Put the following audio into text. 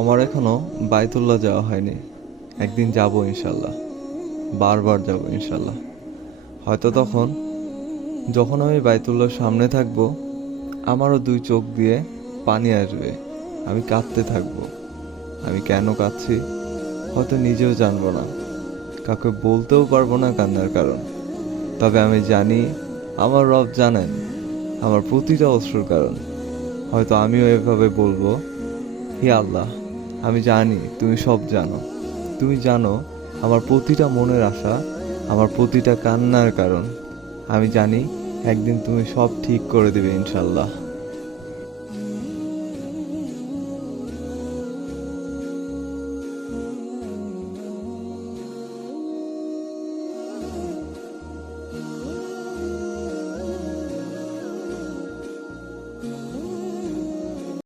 আমার এখনো বাইতুল্লাহ যাওয়া হয়নি। একদিন যাব ইনশাল্লাহ, বারবার যাব ইনশাল্লাহ। হয়তো তখন যখন আমি বাইতুল্লাহর সামনে থাকব, আমারও দুই চোখ দিয়ে পানি আসবে। আমি কাঁদতে থাকব। আমি কেন কাঁদছি হয়তো নিজেও জানবো না, কাউকে বলতেও পারবো না কান্নার কারণ। তবে আমি জানি আমার রব জানেন আমার প্রতিটা অশ্রুর কারণ। হয়তো আমিও এভাবে বলবো, হে আল্লাহ, আমি জানি তুমি সব জানো। তুমি জানো আমার প্রতিটা মনের আশা, আমার প্রতিটা কান্নার কারণ। আমি জানি একদিন তুমি সব ঠিক করে দেবে ইনশাল্লাহ।